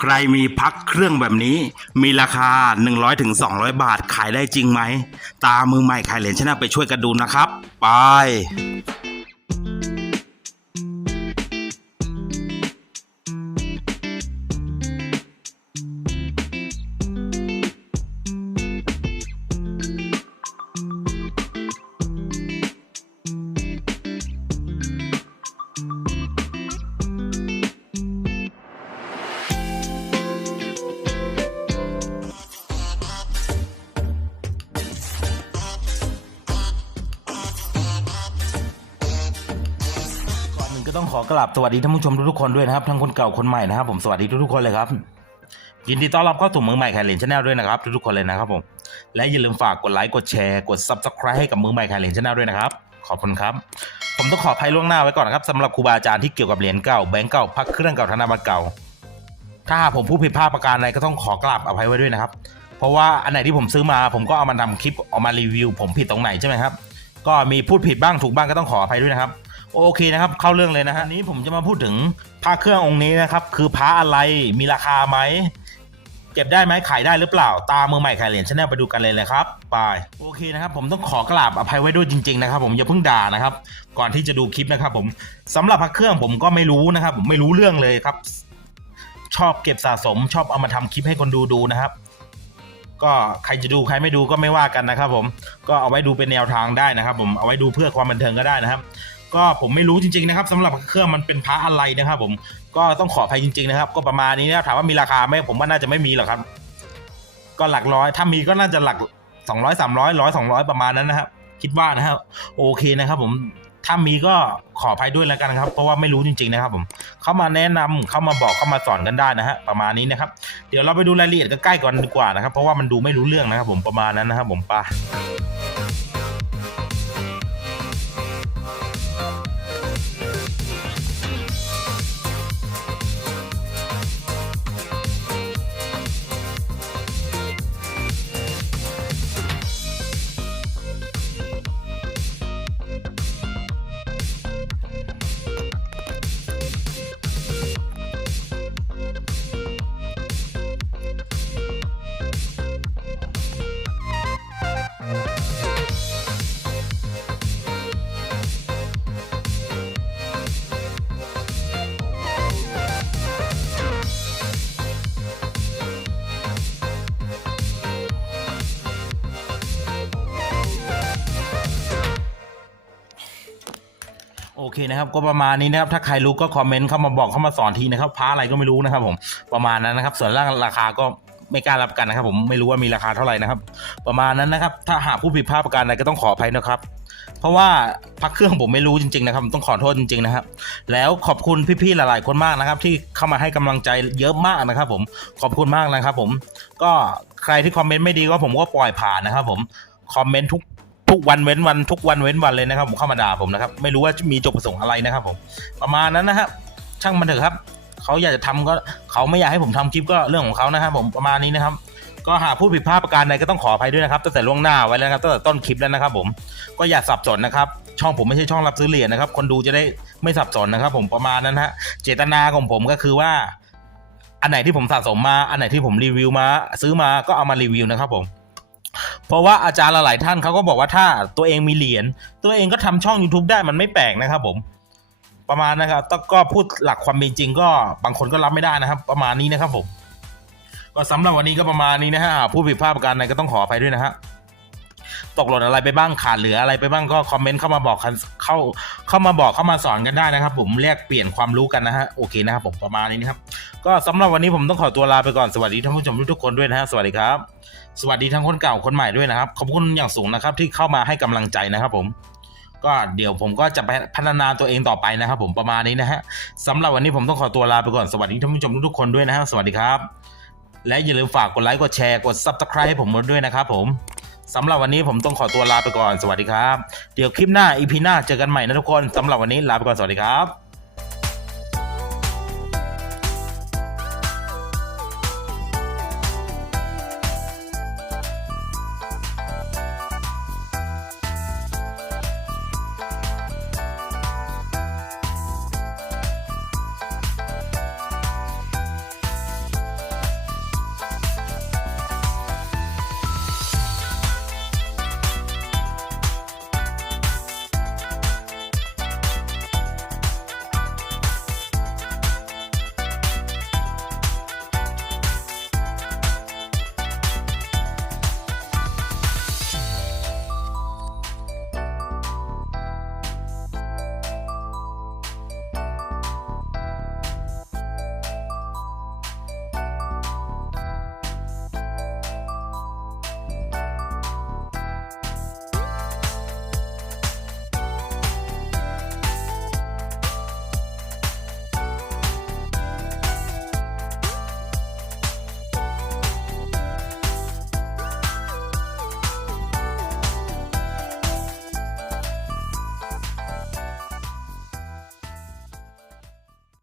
ใครมีพักเครื่องแบบนี้ มีราคา 100-200ถึง200 บาทขายได้จริงไหม ตามมือใหม่ขายเหรียญชนะไปช่วยกันดูนะครับ ไป ต้องขอกราบสวัสดีท่านผู้ชมทุกๆคนด้วยนะครับทั้งคนเก่าคนใหม่นะครับผมสวัสดีทุกๆคนเลยครับ ยินดีต้อนรับเข้าสู่มือใหม่ขายเหรียญชาแนลด้วยนะครับทุกๆคนเลยนะครับผมและอย่าลืมฝากกดไลค์กดแชร์กด subscribe ให้กับมือใหม่ขายเหรียญชาแนลด้วยนะครับขอบคุณครับ ผมต้องขออภัยล่วงหน้าไว้ก่อนนะครับสำหรับครูบาอาจารย์ที่เกี่ยวกับเหรียญเก่าแบงก์เก่าพักเครื่องเก่าธนบัตรเก่า ถ้าหากผมพูดผิดพลาดประการใดก็ต้องขอกราบอภัยไว้ด้วยนะครับเพราะว่าอันไหนที่ผมซื้อมาผมก็เอามาทำคลิปเออกมารีวิว ผมผิดตรงไหนใช่ไหมครับก็มีพูดผิดบ้างถูกบ้างก็ต้องขออภัยด้วยนะครับ โอเคนะครับ เข้าเรื่องเลยนะฮะอันนี้ผมจะมาพูดถึงพระเครื่ององค์นี้นะครับ คือพระอะไรมีราคาไหมเก็บได้ไหมขายได้หรือเปล่า ตามมือใหม่ขายเหรียญชแนลไปดูกันเลยเลยครับไปโอเคนะครับ ผมต้องขอกราบอภัยไว้ด้วยจริงๆนะครับ ผมอย่าเพิ่งด่านะครับ ก่อนที่จะดูคลิปนะครับ ผมสำหรับพระเครื่องผมก็ไม่รู้นะครับ ผมไม่รู้เรื่องเลยครับ ชอบเก็บสะสม ชอบเอามาทำคลิปให้คนดูดูนะครับ ก็ใครจะดูใครไม่ดูก็ไม่ว่ากันนะครับ ผมก็เอาไว้ดูเป็นแนวทางได้นะครับ ผมเอาไว้ดูเพื่อความบันเทิงก็ได้นะครับ ก็ผมไม่รู้จริงๆนะครับสำหรับเครื่องมันเป็นพระอะไรนะครับผมก็ต้องขออภัยจริง ๆ นะครับ ก็ประมาณนี้นะถามว่ามีราคาไหมผมว่าน่าจะไม่มีหรอกครับ ก็หลักร้อย ถ้ามีก็น่าจะหลักสองร้อยสามร้อยร้อยสองร้อยประมาณนั้นนะครับ คิดว่านะครับ โอเคนะครับ ผมถ้ามีก็ขออภัยด้วยแล้วกันครับ เพราะว่าไม่รู้จริง ๆ นะครับ ผม เข้ามาแนะนำเข้ามาบอกเข้ามาสอนกันได้นะฮะประมาณนี้นะครับ เดี๋ยวเราไปดูรายละเอียดใกล้ๆก่อนดีกว่านะครับ เพราะว่ามันดูไม่รู้เรื่องนะครับ ผมประมาณนั้นนะครับ ผมไปะ อเคนะครับก็ประมาณนี้นะครับถ้าใครรู้ก็คอมเมนต์เข้ามาบอกเข้ามาสอนทีนะครับพระอะไรก็ไม่รู้นะครับผมประมาณนั้นนะครับ ส่วนเรื่องราคาก็ไม่กล้ารับกันนะครับ ผมไม่รู้ว่ามีราคาเท่าไหร่นะครับ ประมาณนั้นนะครับ ถ้าหากผู้ผิดพลาดประการใดก็ต้องขออภัยนะครับ เพราะว่าพักเครื่องผมไม่รู้จริงๆนะครับ ต้องขอโทษจริงๆนะครับ แล้วขอบคุณพี่ๆหลาย ๆ คนมากนะครับ ที่เข้ามาให้กำลังใจเยอะมากนะครับ ผมขอบคุณมากนะครับ ผมก็ใครที่คอมเมนต์ไม่ดีก็ผมก็ปล่อยผ่านนะครับ ผมคอมเมนต์ทุก ทุกวันเว้นวันทุกวันเว้นวันเลยนะครับ ผมเข้ามาด่าผมนะครับ ไม่รู้ว่ามีจุดประสงค์อะไรนะครับ ผม ประมาณนั้นนะครับ ช่างมันเถอะครับเขาอยากจะทำก็เขาไม่อยากให้ผมทำคลิปก็เรื่องของเขานะครับ ผมประมาณนี้นะครับ ก็หากผู้ผิดพลาดประการใดก็ต้องขออภัยด้วยนะครับตั้งแต่ล่วงหน้าไว้แล้วนะครับตั้งแต่ต้นคลิปแล้วนะครับ ผมก็อย่าสับสนนะครับ ช่องผมไม่ใช่ช่องรับซื้อเหรียญนะครับ คนดูจะได้ไม่สับสนนะครับ ผมประมาณนั้นฮะเจตนาของผมก็คือว่าอันไหนที่ผมสะสมมา อันไหนที่ผมรีวิวมา ซื้อมาก็เอามารีวิวนะครับผม เพราะว่าอาจารย์หลายท่านเขาก็บอกว่าถ้าตัวเองมีเหรียญตัวเองก็ทำช่อง YouTube ได้มันไม่แปลกนะครับผม ประมาณนะครับต้องก็พูดหลักความเป็นจริงก็บางคนก็รับไม่ได้นะครับ ประมาณนี้นะครับผม ก็สำหรับวันนี้ก็ประมาณนี้นะฮะผู้ผิดพลาดประการใดก็ต้องขออภัยด้วยนะฮะ ตกหล่นอะไรไปบ้างขาดเหลืออะไรไปบ้างก็คอมเมนต์เข้ามาบอกกันเข้าเข้ามาบอกเข้ามาสอนกันได้นะครับ ผมเรียกเปลี่ยนความรู้กันนะฮะโอเคนะครับผมประมาณนี้นะครับก็สำหรับวันนี้ผมต้องขอตัวลาไปก่อนสวัสดีท่านผู้ชมทุกคนด้วยนะฮะสวัสดีครับ สวัสดีทั้งคนเก่าคนใหม่ด้วยนะครับขอบคุณอย่างสูงนะครับ ที่เข้ามาให้กำลังใจนะครับ ผมก็เดี๋ยวผมก็จะไปพัฒนาตัวเองต่อไปนะครับผมประมาณนี้นะฮะสำหรับวันนี้ผมต้องขอตัวลาไปก่อนสวัสดีท่านผู้ชมทุกคนด้วยนะฮะสวัสดีครับ และอย่าลืมฝากกดไลค์กดแชร์กด subscribe ให้ผมด้วยนะครับผม สำหรับวันนี้ผมต้องขอตัวลาไปก่อนสวัสดีครับ เดี๋ยวคลิปหน้าอีพีหน้าเจอกันใหม่นะทุกคนสำหรับวันนี้ลาไปก่อนสวัสดีครับ